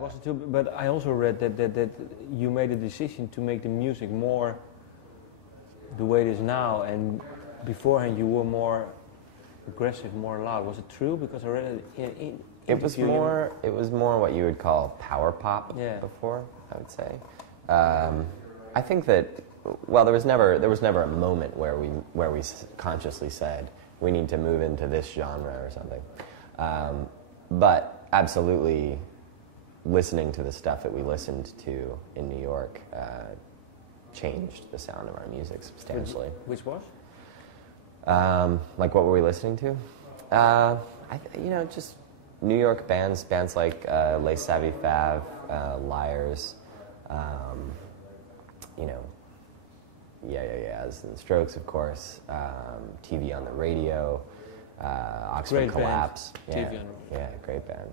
Was it too? But I also read that you made a decision to make the music more the way it is now, and beforehand you were more aggressive, more loud. Was it true? Because I read it it was more what you would call power pop before, I would say. I think that, well, there was never a moment where we consciously said we need to move into this genre or something. But absolutely, listening to the stuff that we listened to in New York changed the sound of our music substantially. Which was? Like, what were we listening to? Just New York bands like Les Savy Fav, Liars, Yeahs and Strokes, of course, TV on the Radio, Oxford Great Collapse. band. Great band.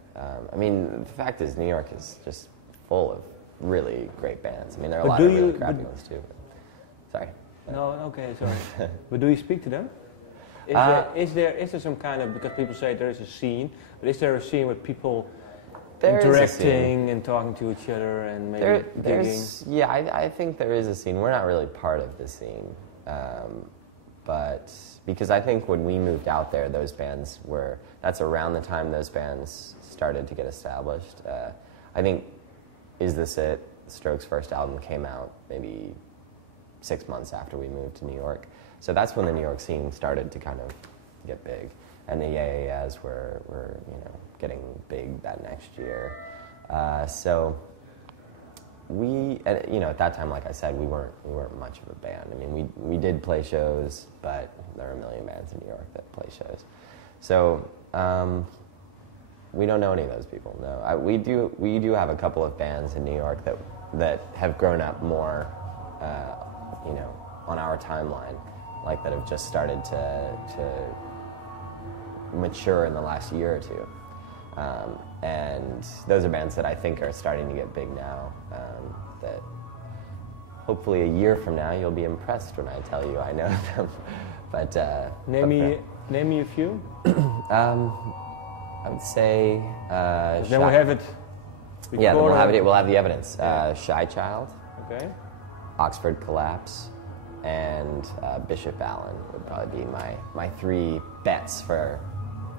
I mean, the fact is, New York is just full of really great bands. I mean, there are a lot of really crappy ones too. Sorry. No, okay, sorry. But do you speak to them? Is there some kind of, because people say there is a scene, but is there a scene with people interacting and talking to each other and maybe digging? Yeah, I think there is a scene. We're not really part of the scene, but because I think when we moved out there, those bands that's around the time those bands started to get established. I think Is This It? Strokes' first album came out maybe 6 months after we moved to New York. So that's when the New York scene started to kind of get big. And the Yeahs were getting big that next year. So we, at that time, like I said, we weren't much of a band. I mean, we did play shows, but there are a million bands in New York that play shows. So we don't know any of those people. No, we do have a couple of bands in New York that have grown up more, on our timeline, like that have just started to mature in the last year or two. And those are bands that I think are starting to get big now, that hopefully a year from now you'll be impressed when I tell you I know them. But name me a few. I would say then we'll have it. Yeah, then we'll have the evidence. Shy Child. Okay. Oxford Collapse, and Bishop Allen would probably be my three bets for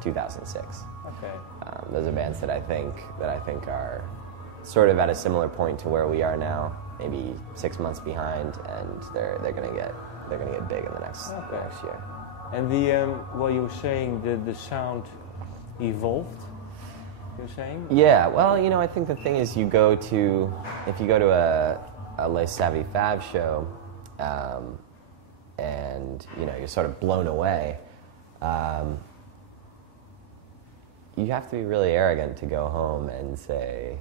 2006. Okay. Those are bands that I think are sort of at a similar point to where we are now, maybe 6 months behind, and they're gonna get big in the next year. And you were saying the sound evolved. You were saying? Yeah. Well, I think the thing is, if you go to a Les Savy Fav show, and you're sort of blown away. You have to be really arrogant to go home and say,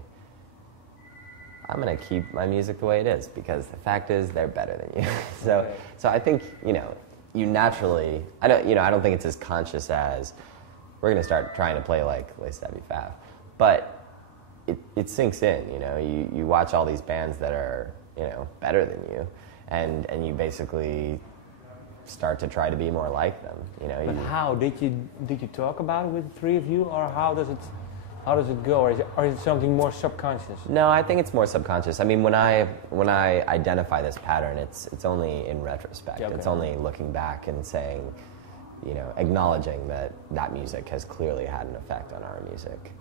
I'm going to keep my music the way it is, because the fact is they're better than you. So I think, you naturally, I don't think it's as conscious as we're going to start trying to play like Les Savy Fav. But it sinks in, you watch all these bands that are, better than you, and you basically start to try to be more like them. But how did you talk about it with the three of you, or how does it go, or is it something more subconscious? No, I think it's more subconscious. I mean, when I identify this pattern, it's only in retrospect. Okay. It's only looking back and saying, acknowledging that music has clearly had an effect on our music.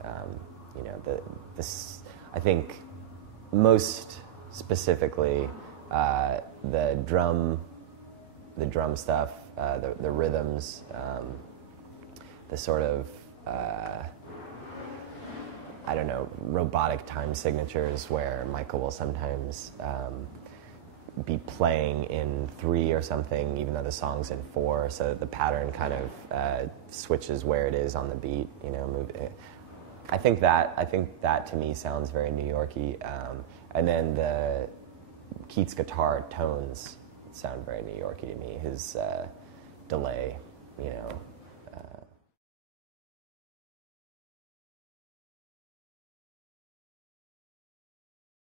I think most specifically the drum stuff, the rhythms, the sort of robotic time signatures where Michael will sometimes be playing in 3 or something, even though the song's in 4, so that the pattern kind of switches where it is on the beat. I think that to me sounds very New Yorky, and then the Keith's guitar tones sound very New Yorky to me. His delay,